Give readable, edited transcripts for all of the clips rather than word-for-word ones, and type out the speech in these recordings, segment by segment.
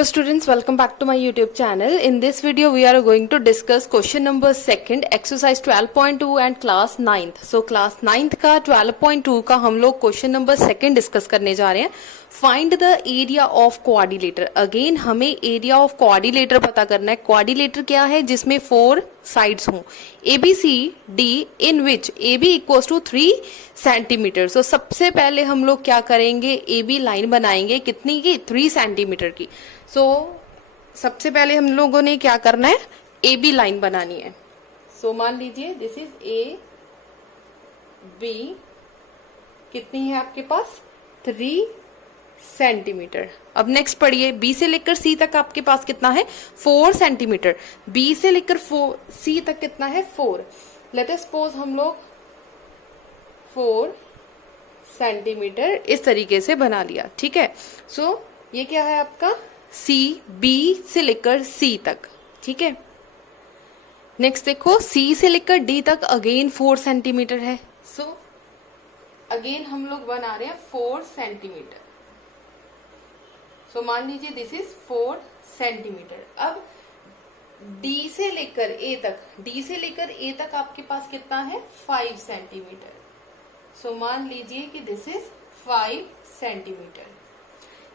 Hello students, welcome back to my YouTube channel. In this video we are going to discuss question number 2 exercise 12.2 and class 9th. So class 9th का 12.2 का हम लोग question number 2 discuss करने जा रहे हैं. Find the area of quadrilateral. Again हमें area of quadrilateral पता करना है. क्वाड्रिलेटर क्या है? जिसमें 4 साइड्स हों, ABCD in which AB equals to 3 centimetre. So सबसे पहले हम लोग क्या करेंगे, AB लाइन बनाएंगे. कितनी की? 3 सेंटीमीटर की. सो सबसे पहले हम लोगों ने क्या करना है, AB लाइन बनानी है. सो मान लीजिए दिस इज AB. कितनी है आपके पास? 3 सेंटीमीटर. अब नेक्स्ट पढ़िए, B से लेकर C तक आपके पास कितना है? 4 सेंटीमीटर. B से लेकर C तक कितना है? 4. लेट अस सपोज हम लोग 4 सेंटीमीटर इस तरीके से बना लिया. ठीक है. सो ये क्या है आपका? C, B से लेकर C तक. ठीक है. नेक्स्ट देखो, C से लेकर D तक अगेन 4 सेंटीमीटर है. सो अगेन हम लोग बना रहे हैं 4 सेंटीमीटर. सो मान लीजिए दिस इज 4 सेंटीमीटर. अब D से लेकर A तक आपके पास कितना है? 5 सेंटीमीटर. सो मान लीजिए कि दिस इज 5 सेंटीमीटर.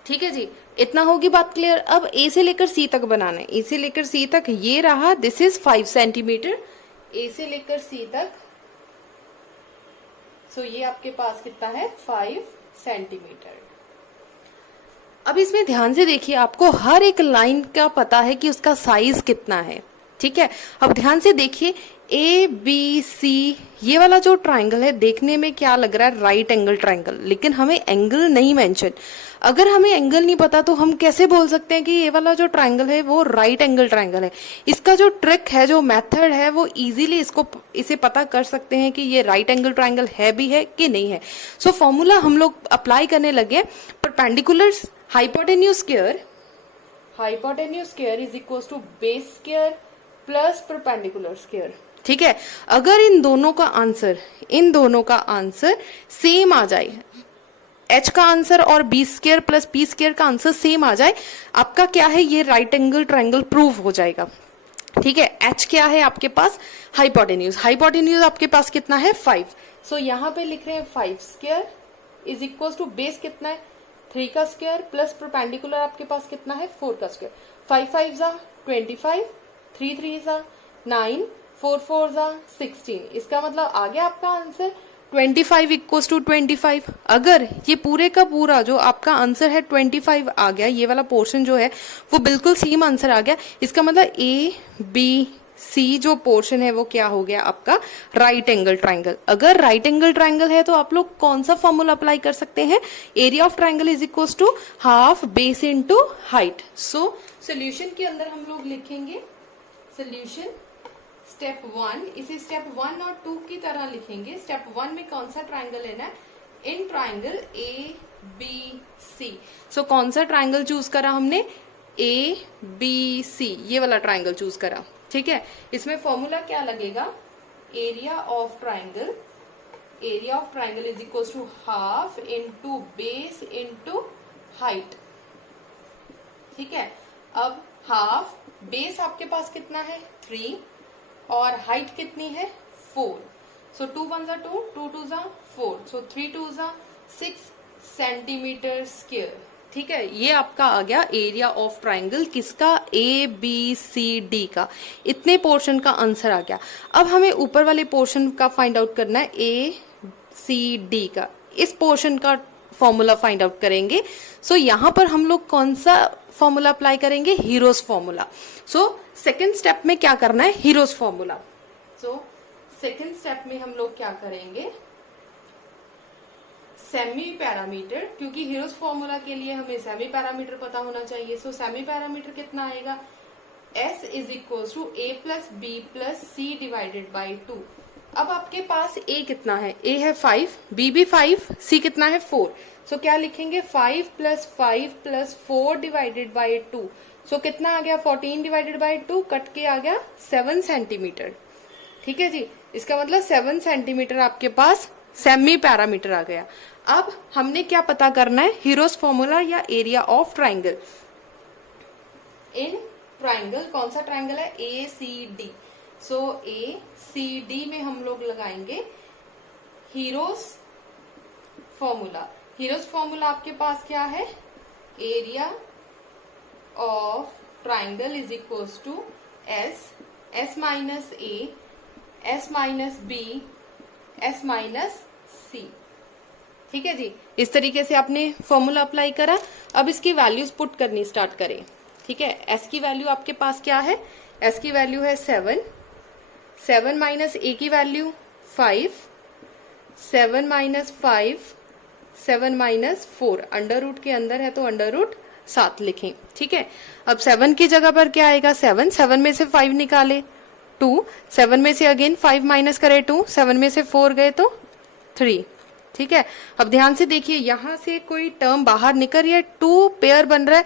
ठीक है जी, इतना होगी बात क्लियर. अब A से लेकर C तक बनाना है. A से लेकर C तक ये रहा, दिस इज 5 सेंटीमीटर. A से लेकर C तक, सो ये आपके पास कितना है? 5 सेंटीमीटर. अब इसमें ध्यान से देखिए, आपको हर एक लाइन का पता है कि उसका साइज कितना है. ठीक है. अब ध्यान से देखिए, ABC ये वाला जो ट्राइंगल है देखने में क्या लग रहा है? Right angle triangle. लेकिन हमें एंगल नहीं मेंशन. अगर हमें एंगल नहीं पता तो हम कैसे बोल सकते हैं कि ये वाला जो ट्राइंगल है वो राइट एंगल ट्राइंगल है? इसका जो ट्रिक है, जो मेथड है, वो इजीली इसे पता कर सकते हैं कि ये राइट एंगल ट्राइंगल है भी है कि नहीं है. सो फॉर्मूला हम लोग अप्लाई करने लगे. Perpendicular hypotenuse square is equal to base square plus perpendicular square. ठीक है. अगर इन दोनों का आंसर सेम आ जाए, H का आंसर और B square plus P square का आंसर सेम आ जाए, आपका क्या है? ये राइट एंगल ट्राइंगल प्रूव हो जाएगा. ठीक है. H क्या है आपके पास? हाइपोटेन्यूज आपके पास कितना है? 5. सो यहाँ पे लिख रहे हैं 5 square is equal to base कितना है? 3 का स्क्वायर प्लस परपेंडिकुलर आपके पास कितना है? 4 का स्क्वायर. 5 5 जा 25, 3 3 जा 9, 4 4 जा 16. इसका मतलब आ गया आपका आंसर 25 इक्वल्स टू 25. अगर ये पूरे का पूरा जो आपका आंसर है 25 आ गया, ये वाला पोर्शन जो है वो बिल्कुल सेम आंसर आ गया, इसका मतलब ABC जो पोर्शन है वो क्या हो गया आपका? Right angle triangle. अगर राइट एंगल ट्राइंगल है तो आप लोग कौन सा फॉर्मूला अप्लाई कर सकते हैं? Area of triangle is equals to half base into height. So solution के अंदर हम लोग लिखेंगे सोल्यूशन स्टेप 1. इसे स्टेप 1 और 2 की तरह लिखेंगे. स्टेप 1 में कौन सा ट्राइंगल लेना है? In triangle ABC. सो कौन सा ट्राइंगल चूज करा हमने? ABC, ये वाला ट्राइंगल चूज करा. ठीक है. इसमें फॉर्मूला क्या लगेगा? Area of triangle is equal to half into base into height. ठीक है. अब हाफ, बेस आपके पास कितना है? 3 और हाइट कितनी है? 4. सो 2 1 जा 2, 2 2 जा 4. सो 3 2 जा 6 सेंटीमीटर स्क्वायर. ठीक है. ये आपका आ गया एरिया ऑफ ट्राइंगल. किसका? ABCD का. इतने पोर्शन का आंसर आ गया. अब हमें ऊपर वाले पोर्शन का फाइंड आउट करना है, ACD का. इस पोर्शन का फॉर्मूला फाइंड आउट करेंगे. सो यहां पर हम लोग कौन सा फॉर्मूला अप्लाई करेंगे? Heroes formula. So second step में क्या करना है? Heroes formula. So second step में हम लोग क्या करेंगे? सेमी पैरामीटर, क्योंकि हीरोज फॉर्मूला के लिए हमें सेमी पैरामीटर पता होना चाहिए. सो सेमी पैरामीटर कितना आएगा? S is equal to A plus B plus C divided by 2. अब आपके पास A कितना है? A है 5, B भी 5, C कितना है? 4. सो क्या लिखेंगे? 5 प्लस 5 प्लस 4 डिवाइडेड बाई 2. सो कितना आ गया? 14 डिवाइडेड बाई 2 कट के आ गया 7 सेंटीमीटर. ठीक है जी. इसका मतलब 7 सेंटीमीटर आपके पास सेमी पैरामीटर आ गया. अब हमने क्या पता करना है? हीरोज फॉर्मूला या area of triangle. In triangle, कौन सा ट्राइंगल है, ACD। सो ACD में हम लोग लगाएंगे हीरोज फॉर्मूला। हीरोज फॉर्मूला आपके पास क्या है, area of triangle is equals to S minus A, S minus B, S minus C। ठीक है जी, इस तरीके से आपने फॉर्मूला अप्लाई करा। अब इसकी वैल्यूज पुट करनी स्टार्ट करें। ठीक है, S की वैल्यू आपके पास क्या है, S की वैल्यू है 7, 7 माइनस A की value 5, 7 minus 5, 7 minus 4, under root के अंदर है तो अंडर रूट 7 लिखें। ठीक है, अब 7 की जगह पर क्या आएगा, 7, 7 में से 5 निकाले 2, 7 में से अगेन 5 माइनस करे 2, 7 में से 4 गए तो 3। ठीक है, अब ध्यान से देखिए, यहां से कोई टर्म बाहर निकल रही है, 2 पेयर बन रहा है,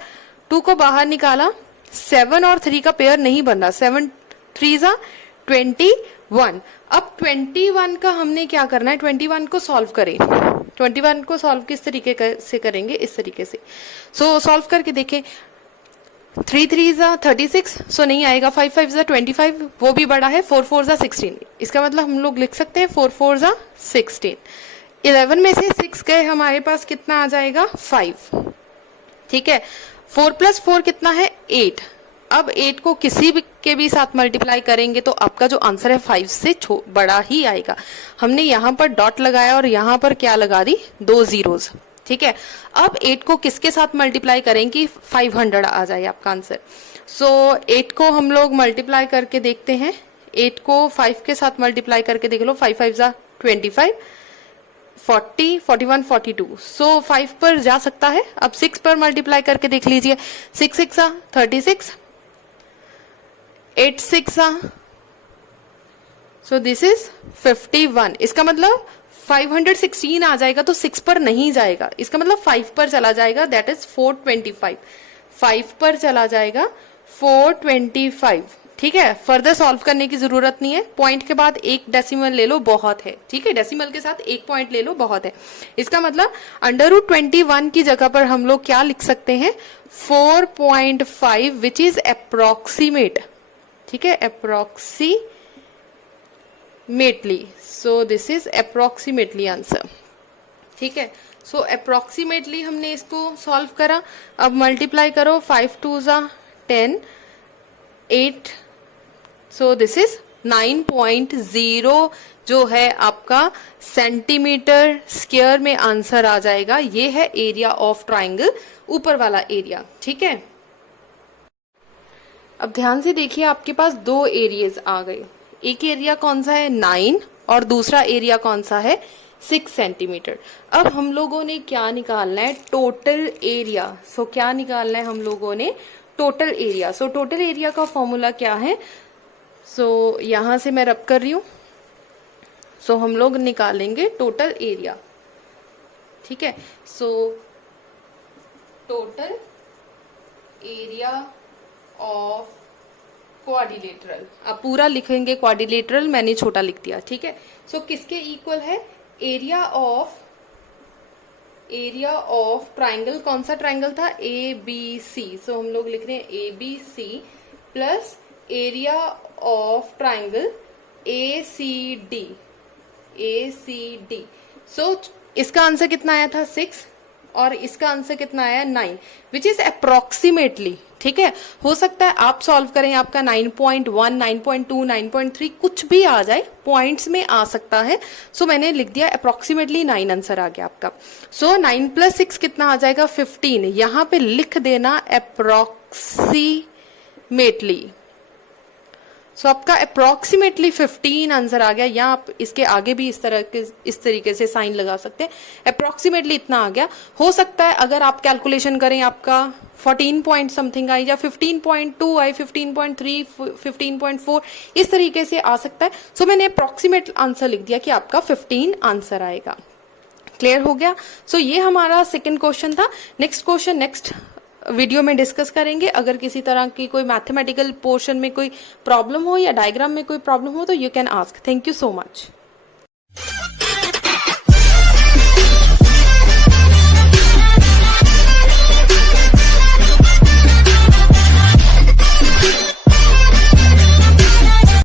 2 को बाहर निकाला, 7 और 3 का पेयर नहीं बन रहा, 7 3 21। अब 21 का हमने क्या करना है, 21 को सॉल्व करें। 21 को सॉल्व किस तरीके से करेंगे, इस तरीके से। सो सॉल्व करके देखें, 3 3 36, सो नहीं आएगा, 5 5 25, वो भी बड़ा है, 4 4 16। इसका मतलब हम लोग लिख सकते हैं 4 4 16। 11 में से 6 गए, हमारे पास कितना आ जाएगा, 5। ठीक है, 4 प्लस 4 कितना है, 8। अब 8 को किसी भी के भी साथ मल्टीप्लाई करेंगे तो आपका जो आंसर है 5 से बड़ा ही आएगा। हमने यहाँ पर डॉट लगाया और यहाँ पर क्या लगा दी, 2 जीरोस। ठीक है, अब 8 को किसके साथ मल्टीप्लाई करें कि 500 आ जाए आपका आंसर। सो 8 को हम लोग मल्टीप्लाई करके देखते हैं, 8 को 5 के साथ मल्टीप्लाई करके देख लो, 5 5 25, 40, 41, 42। सो 5 पर जा सकता है। अब 6 पर मल्टीप्लाई करके देख लीजिए, 6 6 36, 8 6, सो दिस इज 51। इसका मतलब 516 आ जाएगा तो 6 पर नहीं जाएगा, इसका मतलब 5 पर चला जाएगा, दैट इज 425। 5 पर चला जाएगा 425। ठीक है, फर्दर सॉल्व करने की जरूरत नहीं है, पॉइंट के बाद एक डेसिमल ले लो बहुत है। ठीक है, डेसिमल के साथ एक पॉइंट ले लो बहुत है। इसका मतलब अंडर रूट 21 की जगह पर हम लोग क्या लिख सकते हैं, 4.5 विच इज अप्रोक्सीमेट। ठीक है, approximately, so this is approximately answer. ठीक है, सो अप्रोक्सीमेटली हमने इसको सॉल्व करा। अब मल्टीप्लाई करो, 5 2 10, 8, सो दिस इज 9.0 जो है आपका सेंटीमीटर स्क्वायर में आंसर आ जाएगा। ये है एरिया ऑफ ट्राइंगल, ऊपर वाला एरिया। ठीक है, अब ध्यान से देखिए, आपके पास 2 एरियाज आ गए। एक एरिया कौन सा है, 9, और दूसरा एरिया कौन सा है, 6 सेंटीमीटर। अब हम लोगों ने क्या निकालना है, टोटल एरिया। सो क्या निकालना है हम लोगों ने, total area. So total area का फॉर्मूला क्या है, सो यहां से मैं रब कर रही हूं। सो हम लोग निकालेंगे टोटल एरिया। ठीक है, so total area of quadrilateral, अब पूरा लिखेंगे क्वाड्रिलेटरल, मैंने छोटा लिख दिया। ठीक है, सो किसके इक्वल है, एरिया ऑफ ट्राइंगल, कौन सा ट्राइंगल था, ABC। सो हम लोग लिख रहे हैं ABC plus area of triangle ACD। सो इसका आंसर कितना आया था, 6, और इसका आंसर कितना आया, 9, विच इज अप्रोक्सीमेटली। ठीक है, हो सकता है आप सॉल्व करें, आपका 9.1, 9.2, 9.3 कुछ भी आ जाए, पॉइंट्स में आ सकता है। सो मैंने लिख दिया अप्रोक्सीमेटली 9 आंसर आ गया आपका। सो 9 + 6 कितना आ जाएगा, 15। यहां पे लिख देना अप्रोक्सीमेटली। सो आपका अप्रोक्सीमेटली 15 आंसर आ गया, या आप इसके आगे भी इस तरीके से साइन लगा सकते हैं। अप्रोक्सीमेटली इतना आ गया। हो सकता है अगर आप कैलकुलेशन करें आपका 14 पॉइंट समथिंग आई, या 15.2 आई, 15.3, 15.4, इस तरीके से आ सकता है। सो मैंने अप्रोक्सीमेट आंसर लिख दिया कि आपका 15 आंसर आएगा। क्लियर हो गया। सो ये हमारा सेकंड क्वेश्चन था। नेक्स्ट क्वेश्चन नेक्स्ट वीडियो में डिस्कस करेंगे। अगर किसी तरह की कोई मैथमेटिकल पोर्शन में कोई प्रॉब्लम हो या डायग्राम में कोई प्रॉब्लम हो तो you can ask. Thank you so much.